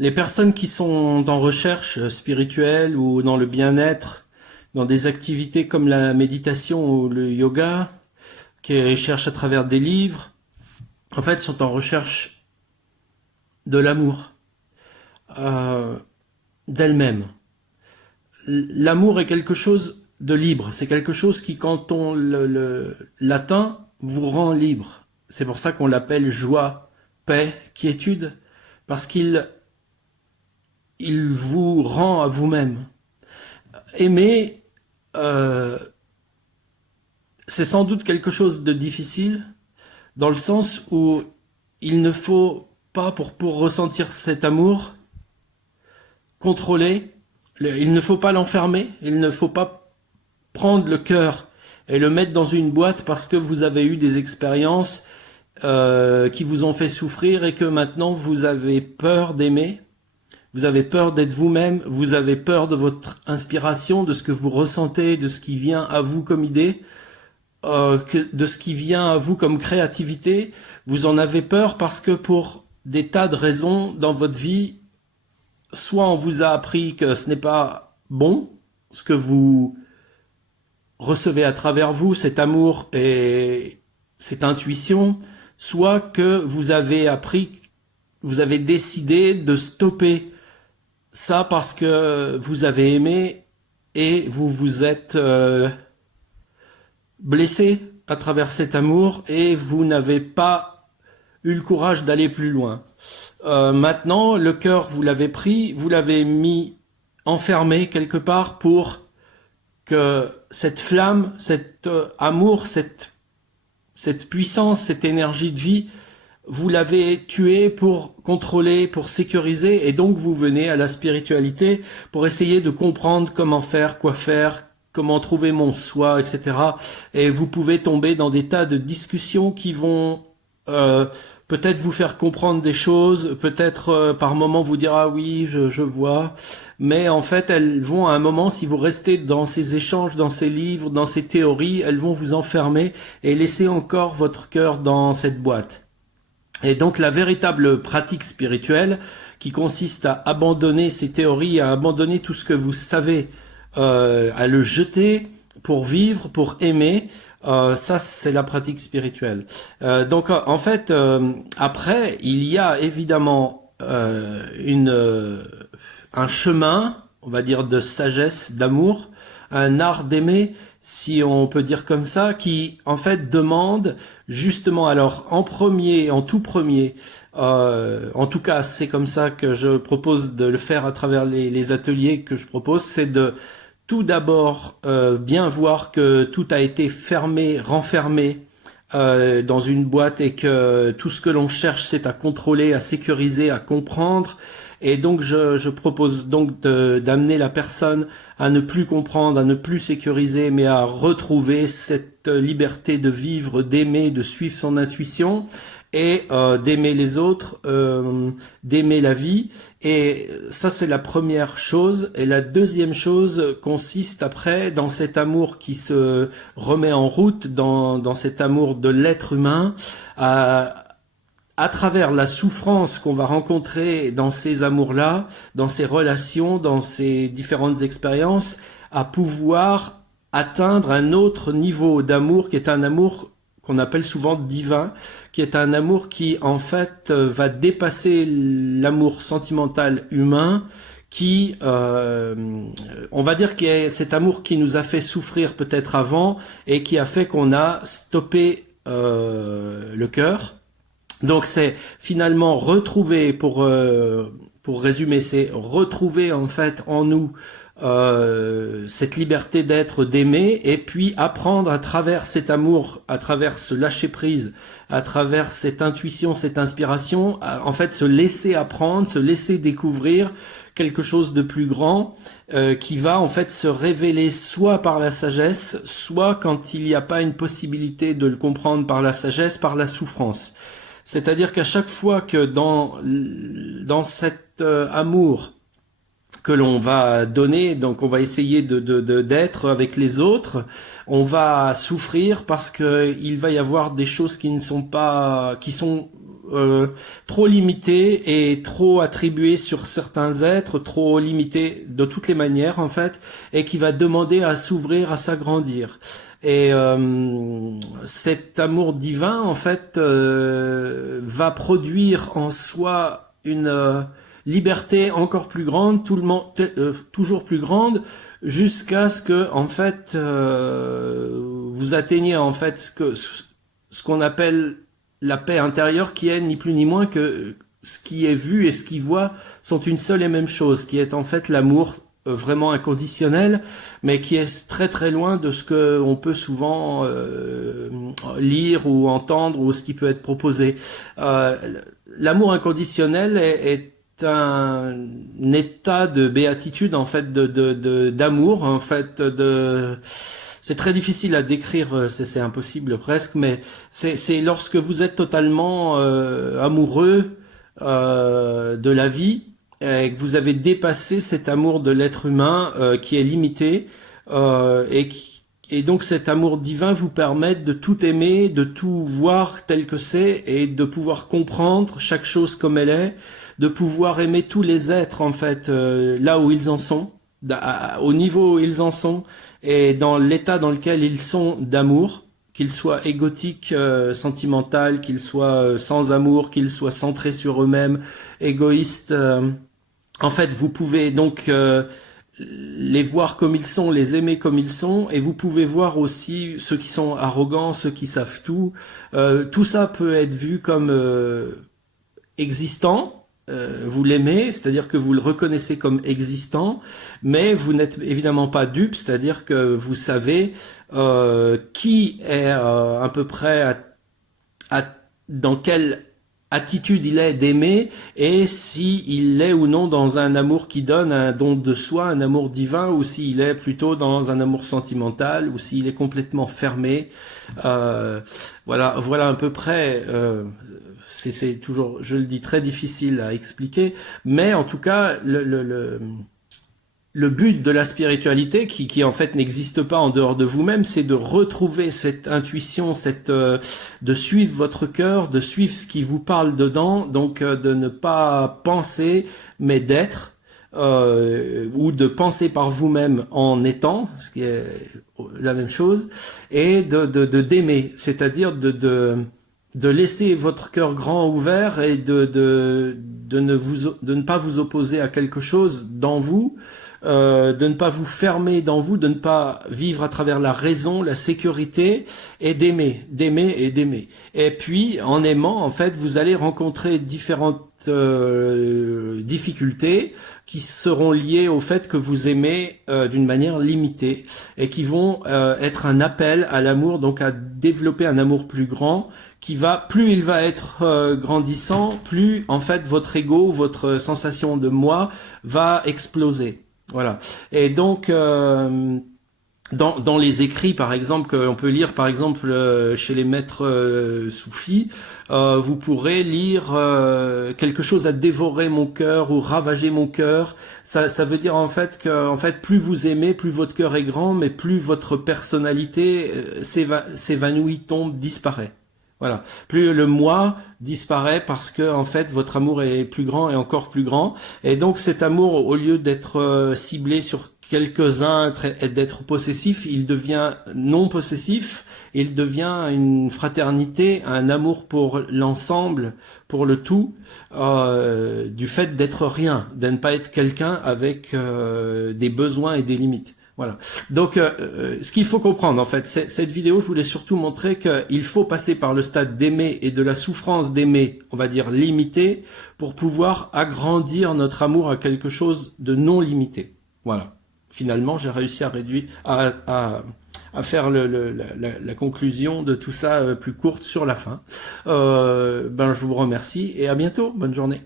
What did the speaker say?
Les personnes qui sont en recherche spirituelle ou dans le bien-être, dans des activités comme la méditation ou le yoga, qui cherchent à travers des livres, en fait, sont en recherche de l'amour, euh, d'elles-mêmes. L'amour est quelque chose de libre. C'est quelque chose qui, quand on l'atteint, vous rend libre. C'est pour ça qu'on l'appelle joie, paix, quiétude, parce il vous rend à vous-même. Aimer, euh, c'est sans doute quelque chose de difficile, dans le sens où il ne faut pas, pour ressentir cet amour, contrôler, il ne faut pas l'enfermer, il ne faut pas prendre le cœur et le mettre dans une boîte parce que vous avez eu des expériences qui vous ont fait souffrir et que maintenant vous avez peur d'aimer, vous avez peur d'être vous-même, vous avez peur de votre inspiration, de ce que vous ressentez, de ce qui vient à vous comme idée, de ce qui vient à vous comme créativité. Vous en avez peur parce que pour des tas de raisons dans votre vie, soit on vous a appris que ce n'est pas bon, ce que vous recevez à travers vous, cet amour et cette intuition, soit que vous avez appris, vous avez décidé de stopper ça parce que vous avez aimé et vous vous êtes blessé à travers cet amour et vous n'avez pas eu le courage d'aller plus loin. Maintenant, le cœur, vous l'avez pris, vous l'avez mis enfermé quelque part pour que cette flamme, cet amour, cette puissance, cette énergie de vie, vous l'avez tué pour contrôler, pour sécuriser, et donc vous venez à la spiritualité pour essayer de comprendre comment faire, quoi faire, comment trouver mon soi, etc. Et vous pouvez tomber dans des tas de discussions qui vont peut-être vous faire comprendre des choses, peut-être par moment vous dire ah oui, je vois, mais en fait elles vont à un moment, si vous restez dans ces échanges, dans ces livres, dans ces théories, elles vont vous enfermer et laisser encore votre cœur dans cette boîte. Et donc la véritable pratique spirituelle qui consiste à abandonner ces théories, à abandonner tout ce que vous savez, à le jeter pour vivre, pour aimer, ça c'est la pratique spirituelle. Donc en fait, après, il y a évidemment un chemin, on va dire, de sagesse, d'amour, un art d'aimer, si on peut dire comme ça, qui en fait demande justement, alors en premier, en tout premier, en tout cas c'est comme ça que je propose de le faire à travers les ateliers que je propose, c'est de tout d'abord bien voir que tout a été fermé, renfermé dans une boîte et que tout ce que l'on cherche c'est à contrôler, à sécuriser, à comprendre. Et donc je propose donc d'amener la personne à ne plus comprendre, à ne plus sécuriser, mais à retrouver cette liberté de vivre, d'aimer, de suivre son intuition et d'aimer les autres, d'aimer la vie. Et ça, c'est la première chose. Et la deuxième chose consiste après, dans cet amour qui se remet en route, dans cet amour de l'être humain, à travers la souffrance qu'on va rencontrer dans ces amours-là, dans ces relations, dans ces différentes expériences, à pouvoir atteindre un autre niveau d'amour qui est un amour qu'on appelle souvent divin, qui est un amour qui en fait va dépasser l'amour sentimental humain, qui, on va dire, que cet amour qui nous a fait souffrir peut-être avant et qui a fait qu'on a stoppé le cœur. Donc c'est finalement retrouver, pour résumer, c'est retrouver en fait en nous cette liberté d'être, d'aimer, et puis apprendre à travers cet amour, à travers ce lâcher prise, à travers cette intuition, cette inspiration, en fait se laisser apprendre, se laisser découvrir quelque chose de plus grand qui va en fait se révéler soit par la sagesse, soit quand il n'y a pas une possibilité de le comprendre par la sagesse, par la souffrance. C'est-à-dire qu'à chaque fois que dans cet amour que l'on va donner, donc on va essayer d'être avec les autres, on va souffrir parce que il va y avoir des choses qui ne sont pas, qui sont trop limité et trop attribué sur certains êtres, trop limité de toutes les manières en fait, et qui va demander à s'ouvrir, à s'agrandir. Et cet amour divin en fait va produire en soi une liberté encore plus grande, toujours plus grande, jusqu'à ce que en fait vous atteigniez en fait ce qu'on appelle la paix intérieure, qui est ni plus ni moins que ce qui est vu et ce qui voit sont une seule et même chose, qui est en fait l'amour vraiment inconditionnel, mais qui est très très loin de ce que on peut souvent lire ou entendre, ou ce qui peut être proposé. L'amour inconditionnel est un état de béatitude en fait, d'amour en fait, c'est très difficile à décrire, c'est impossible presque, mais c'est lorsque vous êtes totalement amoureux de la vie, et que vous avez dépassé cet amour de l'être humain qui est limité, et donc cet amour divin vous permet de tout aimer, de tout voir tel que c'est, et de pouvoir comprendre chaque chose comme elle est, de pouvoir aimer tous les êtres en fait là où ils en sont, au niveau où ils en sont, et dans l'état dans lequel ils sont d'amour, qu'ils soient égotiques, sentimentaux, qu'ils soient sans amour, qu'ils soient centrés sur eux-mêmes, égoïstes. En fait, vous pouvez donc les voir comme ils sont, les aimer comme ils sont, et vous pouvez voir aussi ceux qui sont arrogants, ceux qui savent tout. Tout ça peut être vu comme existant. Vous l'aimez, c'est-à-dire que vous le reconnaissez comme existant, mais vous n'êtes évidemment pas dupe, c'est-à-dire que vous savez qui est à peu près dans quelle attitude il est d'aimer, et si il est ou non dans un amour qui donne un don de soi, un amour divin, ou s'il est plutôt dans un amour sentimental, ou s'il est complètement fermé. Voilà à peu près. C'est toujours, je le dis, très difficile à expliquer, mais en tout cas, le but de la spiritualité, qui en fait n'existe pas en dehors de vous-même, c'est de retrouver cette intuition, de suivre votre cœur, de suivre ce qui vous parle dedans, donc de ne pas penser, mais d'être, ou de penser par vous-même en étant, ce qui est la même chose, et d'aimer, c'est-à-dire de laisser votre cœur grand ouvert, et de ne pas vous opposer à quelque chose dans vous, de ne pas vous fermer dans vous, de ne pas vivre à travers la raison, la sécurité, et d'aimer. Et puis, en aimant, en fait, vous allez rencontrer différentes difficultés qui seront liées au fait que vous aimez d'une manière limitée, et qui vont être un appel à l'amour, donc à développer un amour plus grand, qui va, plus il va être grandissant, plus en fait votre ego, votre sensation de moi va exploser. Voilà. Et donc dans les écrits, par exemple, qu'on peut lire, par exemple, chez les maîtres soufis, vous pourrez lire quelque chose à dévorer mon cœur, ou ravager mon cœur. Ça veut dire en fait que, en fait, plus vous aimez, plus votre cœur est grand, mais plus votre personnalité s'évanouit, tombe, disparaît. Voilà. Plus le moi disparaît, parce que en fait votre amour est plus grand et encore plus grand. Et donc cet amour, au lieu d'être ciblé sur quelques-uns et d'être possessif, il devient non possessif. Il devient une fraternité, un amour pour l'ensemble, pour le tout, du fait d'être rien, de ne pas être quelqu'un avec des besoins et des limites. Voilà. Donc, ce qu'il faut comprendre, en fait, cette vidéo, je voulais surtout montrer qu'il faut passer par le stade d'aimer et de la souffrance d'aimer, on va dire limitée, pour pouvoir agrandir notre amour à quelque chose de non limité. Voilà. Finalement, j'ai réussi à réduire, à faire la conclusion de tout ça plus courte sur la fin. Je vous remercie et à bientôt. Bonne journée.